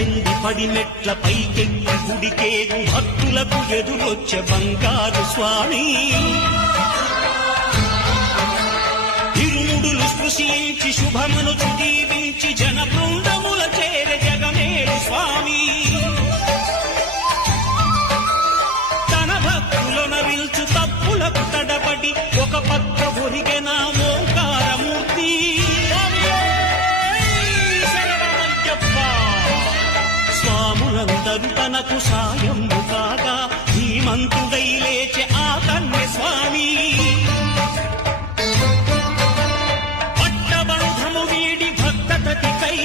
పద్దెంది పడి మెట్ల పైకెక్కి గుడికేగు భక్తులకు ఎదురొచ్చే బంగారు స్వామి ఇరుముడులు స్పృశించి శుభమును దీవించి జన బృందముల చేర జగమేడు స్వామి తన భక్తులను విల్చు తప్పులకు తడబడి ఒక పక్క ఒరిగెన ఓంకారమూర్తి స్వాములందరూ తనకు సాయము కాగా ధీమంతుడై లేచె ఆ కన్య స్వామి పట్టబంధము వీడి భక్తతతికై